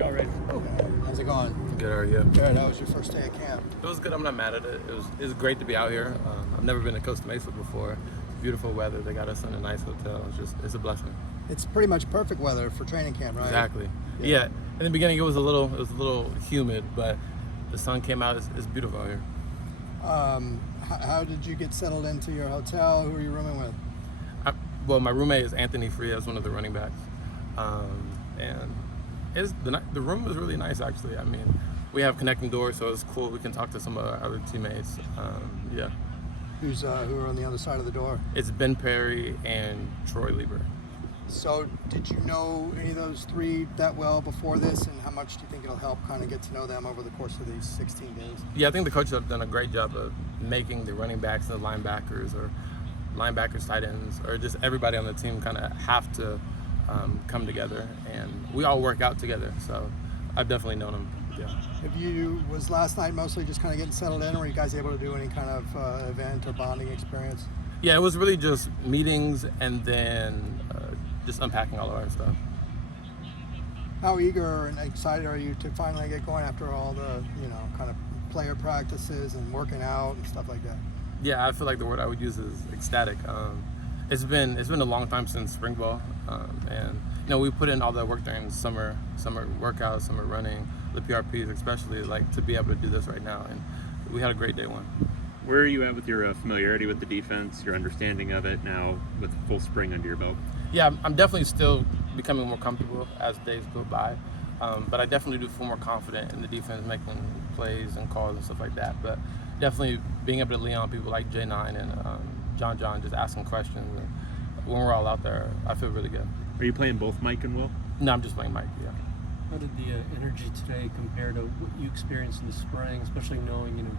Y'all ready? How's it going? Good, how are you? Good. How was your first day of camp? It was good. I'm not mad at it. It was great to be out here. I've never been to Costa Mesa before. It's beautiful weather. They got us in a nice hotel. It's a blessing. It's pretty much perfect weather for training camp, right? Exactly. Yeah. In the beginning, it was a little humid, but the sun came out. It's beautiful out here. How did you get settled into your hotel? Who are you rooming with? Well, my roommate is Anthony Frias, one of the running backs, and the room was really nice, actually. I mean, we have connecting doors, so it's cool. We can talk to some of our other teammates. Yeah. Who are on the other side of the door? It's Ben Perry and Troy Lieber. So, did you know any of those three that well before this, and how much do you think it'll help kind of get to know them over the course of these 16 days? Yeah, I think the coaches have done a great job of making the running backs and the linebackers, or linebackers, tight ends, or just everybody on the team kind of have to come together, and we all work out together. So I've definitely known them. Yeah. Was last night mostly just kind of getting settled in, or were you guys able to do any kind of event or bonding experience? Yeah, it was really just meetings and then just unpacking all of our stuff. How eager and excited are you to finally get going after all the, kind of player practices and working out and stuff like that? Yeah, I feel like the word I would use is ecstatic. It's been a long time since spring ball, and we put in all that work during summer workouts, summer running, the PRPs especially, like to be able to do this right now, and we had a great day one. Where are you at with your familiarity with the defense, your understanding of it now with full spring under your belt? Yeah, I'm definitely still becoming more comfortable as days go by, but I definitely do feel more confident in the defense making plays and calls and stuff like that. But definitely being able to lean on people like J9 and John, just asking questions. And when we're all out there, I feel really good. Are you playing both Mike and Will? No, I'm just playing Mike, yeah. How did the energy today compare to what you experienced in the spring, especially knowing,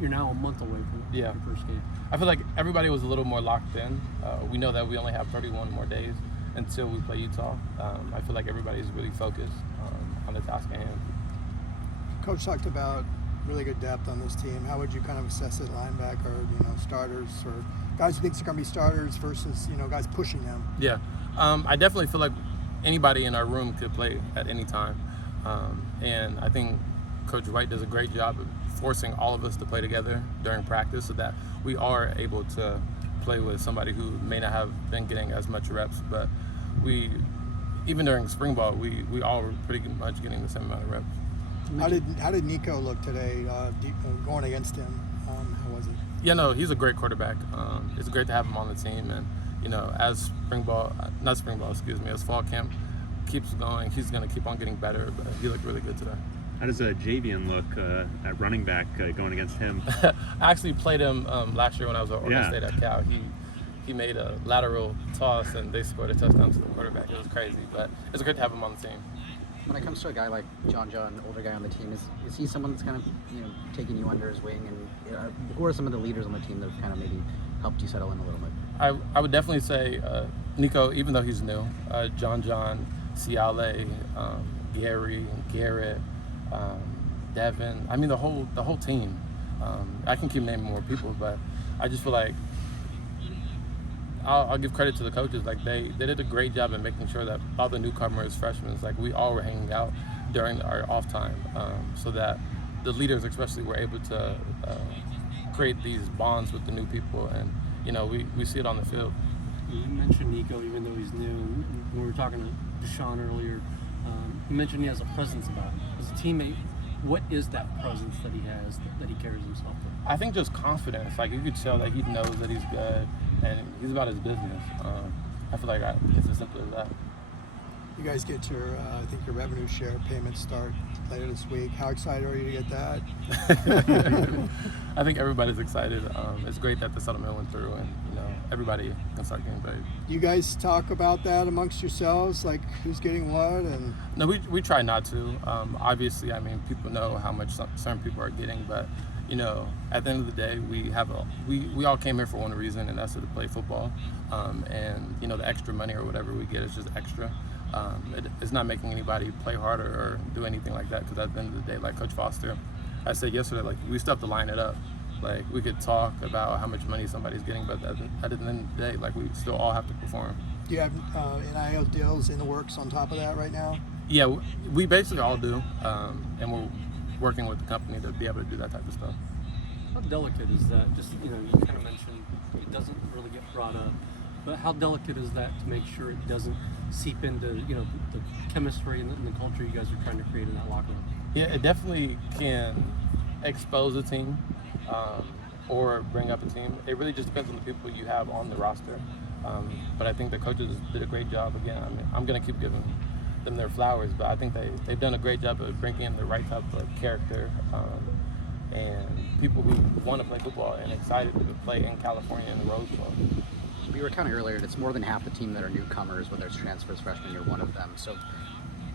you're now a month away from your first game? I feel like everybody was a little more locked in. We know that we only have 31 more days until we play Utah. I feel like everybody's really focused on the task at hand. Coach talked about really good depth on this team. How would you kind of assess it, linebacker, starters, or guys who think are going to be starters versus, guys pushing them? Yeah, I definitely feel like anybody in our room could play at any time. And I think Coach White does a great job of forcing all of us to play together during practice so that we are able to play with somebody who may not have been getting as much reps. But even during spring ball, we all were pretty much getting the same amount of reps. How did Nico look today going against him? How was it? Yeah, no, he's a great quarterback. It's great to have him on the team, and as as fall camp keeps going, he's going to keep on getting better, but he looked really good today. How does Javian look at running back going against him? I actually played him last year when I was at Oregon State at Cal. He made a lateral toss, and they scored a touchdown to the quarterback. It was crazy, but it's great to have him on the team. When it comes to a guy like John, older guy on the team, is he someone that's kind of taking you under his wing? And who are some of the leaders on the team that have kind of maybe helped you settle in a little bit? I would definitely say Nico, even though he's new, John, Ciale, Gary, Garrett, Devin. I mean the whole team. I can keep naming more people, but I just feel like I'll give credit to the coaches. Like they did a great job in making sure that all the newcomers, freshmen, like we all were hanging out during our off time, so that the leaders especially were able to create these bonds with the new people, and we see it on the field. You mentioned Nico, even though he's new. When we were talking to Deshaun earlier, you mentioned he has a presence about him. As a teammate, what is that presence that he has, that he carries himself with? I think just confidence. Like you could tell that he knows that he's good, and he's about his business. I feel like it's as simple as that. You guys get your revenue share payments start later this week. How excited are you to get that? I think everybody's excited. It's great that the settlement went through, and everybody can start getting paid. You guys talk about that amongst yourselves, like who's getting what? And no, we try not to. Obviously, I mean, people know how much certain people are getting, but at the end of the day, we all came here for one reason, and that's to play football. And the extra money or whatever we get is just extra. It's not making anybody play harder or do anything like that, because at the end of the day, like Coach Foster, I said yesterday, like we still have to line it up. Like we could talk about how much money somebody's getting, but at the end of the day, like we still all have to perform. Do you have NIL deals in the works on top of that right now? Yeah, we basically all do, and we're working with the company to be able to do that type of stuff. How delicate is that? Just, you kind of mentioned it doesn't really get brought up, but how delicate is that to make sure it doesn't seep into, the chemistry and the culture you guys are trying to create in that locker room? Yeah, it definitely can expose a team or bring up a team. It really just depends on the people you have on the roster. But I think the coaches did a great job. Again, I mean, I'm going to keep giving them their flowers, but I think they've done a great job of bringing in the right type of character and people who want to play football and excited to play in California in the Rose Bowl. We were kind of earlier. It's more than half the team that are newcomers, whether it's transfers, freshmen. You're one of them. So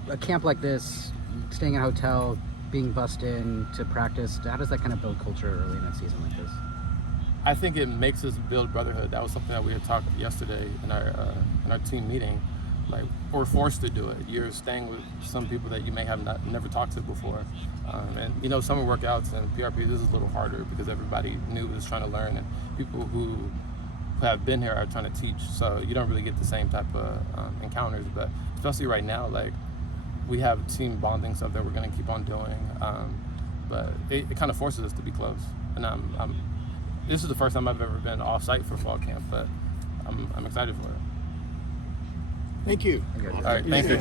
a camp like this, staying in a hotel, being bussed in to practice, how does that kind of build culture early in a season like this? I think it makes us build brotherhood. That was something that we had talked yesterday in our team meeting. Like, we're forced to do it. You're staying with some people that you may have never talked to before. And summer workouts and PRP, this is a little harder because everybody new is trying to learn, and people who have been here are trying to teach. So you don't really get the same type of encounters. But especially right now, like, we have team bonding stuff that we're going to keep on doing. But it kind of forces us to be close. And this is the first time I've ever been off-site for fall camp, but I'm excited for it. Thank you. All right, thank you.